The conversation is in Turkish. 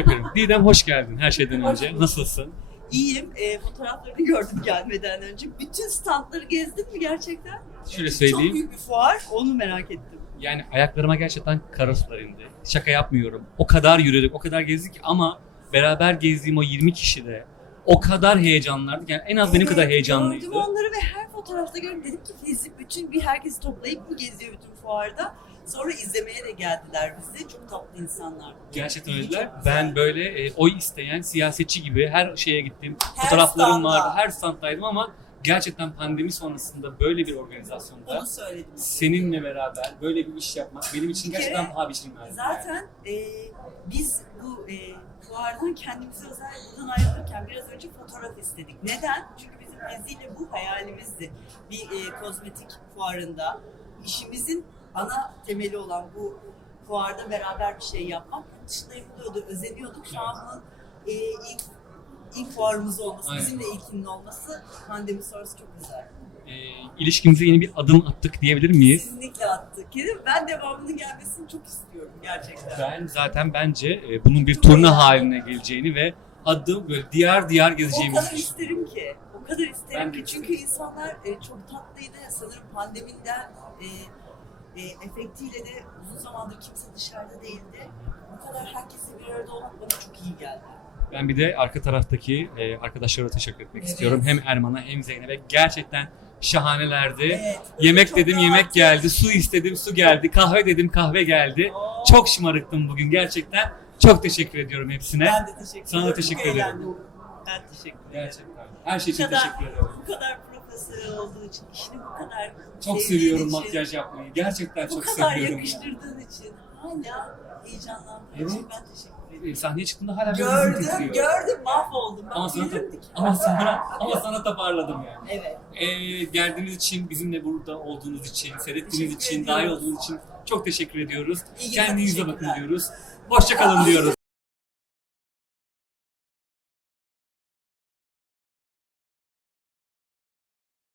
yapıyorum. Didem hoş geldin her şeyden önce. Nasılsın? İyiyim. E, fotoğraflarını gördüm gelmeden önce. Bütün standları gezdin mi gerçekten? Şöyle Çok söyleyeyim. büyük bir fuar. Onu merak ettim. Yani ayaklarıma gerçekten kara sular indi. Şaka yapmıyorum. O kadar yürüdük, o kadar gezdik ama beraber gezdiğim o 20 kişi de o kadar heyecanlardı. Yani en az benim kadar heyecanlıydı. Gördüm onları ve her fotoğrafta gördüm. Dedim ki Fezi bütün bir herkesi toplayıp mı geziyor bütün fuarda? Sonra izlemeye de geldiler bizi. Çok tatlı insanlar. Gerçekten güzel. Ben böyle e, oy isteyen siyasetçi gibi her şeye gittim. Her Fotoğraflarım standa. vardı. Her standdaydım ama gerçekten pandemi sonrasında böyle bir organizasyonda seninle beraber böyle bir iş yapmak benim için Bir kere gerçekten paha biçilmez. Zaten e, biz bu e, fuardan kendimize özel buradan ayrılırken biraz önce fotoğraf istedik. Neden? Çünkü bizim Fezi bu hayalimizdi. Bir e, kozmetik fuarında işimizin ana temeli olan bu fuarda beraber bir şey yapmak. Yurt dışında yapılıyordu, özeniyorduk. Şu an bunun e, ilk ilk fuarımız olması, Aynen. bizim de ilkinin olması pandemi sonrası çok güzel. E, ilişkimize yeni bir adım attık diyebilir miyiz? Kesinlikle attık. Kerim, Ben devamının gelmesini çok istiyorum gerçekten. Ben zaten bence e, bunun bir turna haline geleceğini ve adı böyle diğer diğer O gezeceğimizi kadar isterim ki. O kadar isterim Ben ki. Çünkü insanlar e, çok tatlıydı. Sanırım pandemiden e, e, efektiyle de uzun zamandır kimse dışarıda değildi. Bu kadar herkesle bir arada olmak bana çok iyi geldi. Ben bir de arka taraftaki e, arkadaşlara teşekkür etmek Evet. istiyorum. Hem Erman'a hem Zeynep'e. Gerçekten şahanelerdi. Evet. Yemek dedim rahat. yemek geldi, su istedim su geldi, kahve dedim kahve geldi. Oo. Çok şımarıktım bugün gerçekten. Çok teşekkür ediyorum hepsine. Ben de teşekkür Sana da ederim. teşekkür ederim. Ben teşekkür ederim. Gerçekten. Her şey için kadar- teşekkür ederim. Bu kadar profesyonel olduğu için, işini bu kadar Çok sevdiğin seviyorum için, makyaj yapmayı. Gerçekten Bu çok kadar seviyorum. ya. yakıştırdığın için, hala heyecanlandığın Evet. için ben teşekkür ederim. E, Sahneye çıktığımda hala böyle Gördüm, dizim titriyor. gördüm, mahvoldum. Ben Ama sana, diken. ama sana, ama sana toparladım yani. Evet. Ee, geldiğiniz için, bizimle burada olduğunuz için, seyrettiğiniz Teşekkür için, dahil ediyoruz. olduğunuz için çok teşekkür ediyoruz. İyi Kendinize bakın teşekkürler. diyoruz. Hoşça kalın diyoruz.